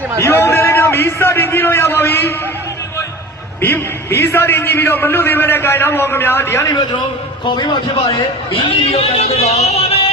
ဒီဘုံတွေလည်းမီးစတင်ကြည့်လို့ရပါပြီမီးစတင်ကြည့်ပြီးတော့မလွတ်သေးပဲနဲ့ကြိုင်တော့မောင်ခင်ဗျာဒီကနေပြီးတော့ကျွန်တော်ခေါ်ပေးမှာဖြစ်ပါတယ်မီးပြီးတော့ကြိုင်ပေးပါ